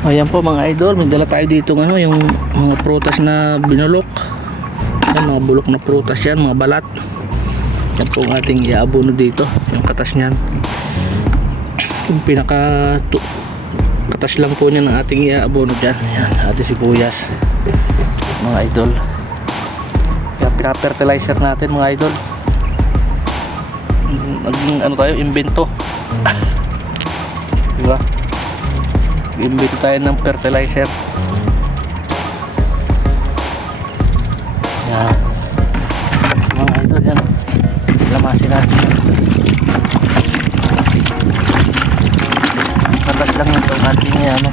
Ayan po mga idol, may dala tayo dito ng yung mga prutas na binulok. Yan, mga bulok na prutas yan, mga balat. Yan po ang ating iaabono dito, yung katas niyan. Yung pinaka katas lang po niya ng ating iaabono dyan. Yan, ating sibuyas mga idol. Yan, pinafertilizer natin mga idol. Naging ano tayo, invento. Diba? Invento tayo ng fertilizer. Yan mga idol, yan lamasin natin. Katas lang ito ang ating ano,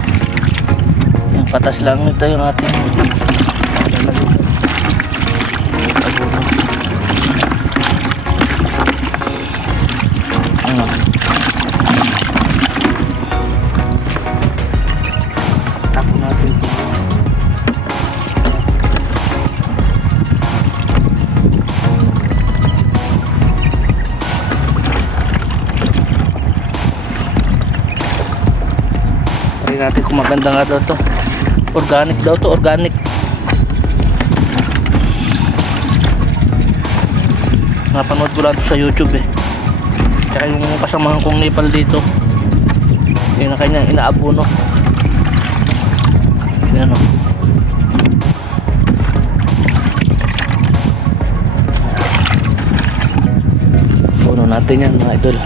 yung katas lang ito yung ating tapon natin ito. Try natin kung maganda nga daw to. Organic daw to, organic. Napanood ko lang to sa YouTube eh. Kaya yung kasamahan kong Nepal dito, yun na kanyang inaabono. Yan o. Abono natin yan mga idol.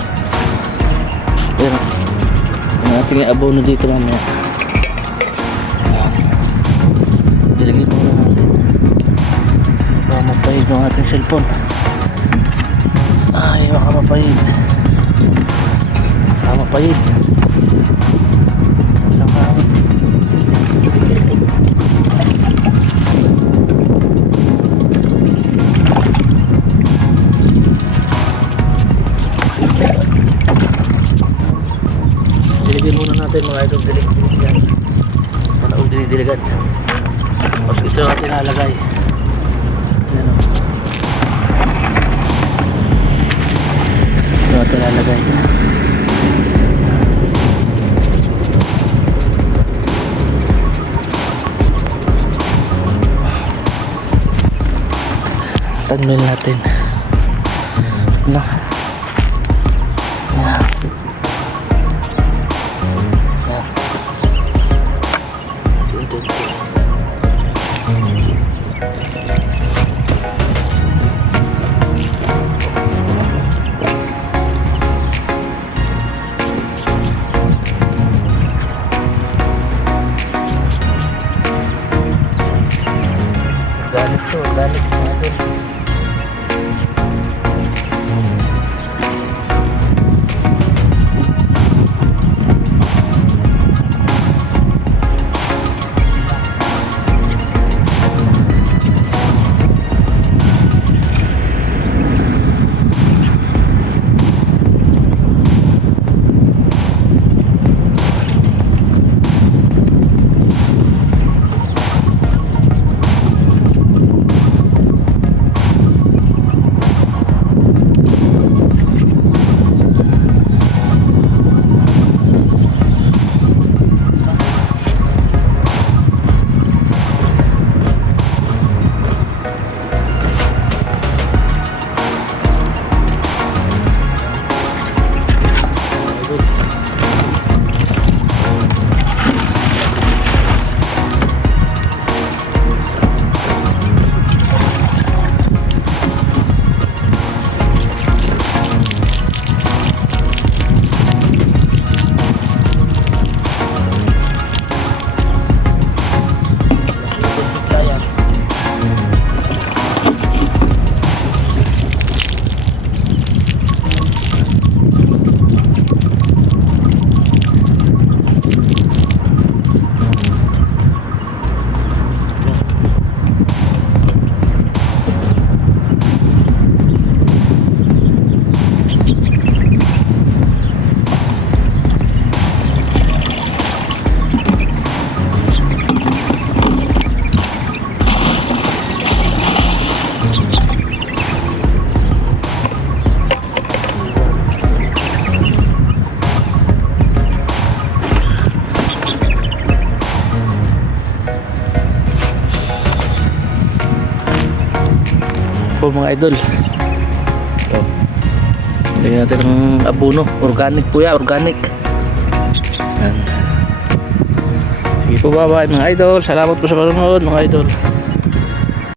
Yan o. Yung ating abono dito mamaya. Dilagin muna natin. Baka mapahid yung ating cellphone. Ay, baka mapahid. Baka mapahid. Diligin muna natin mga idol, dilig yan. Panaog diligan. Tapos ito yung ating nalagay. Yan o. Ito ating nalagay. Tanmil natin. Nah. Yan. Organic to, organic mga idol. po mga idol. So, lagyan natin ng abono. Organic po yan, organic. Yan. Sige po, bye bye mga idol. Salamat po sa panonood mga idol.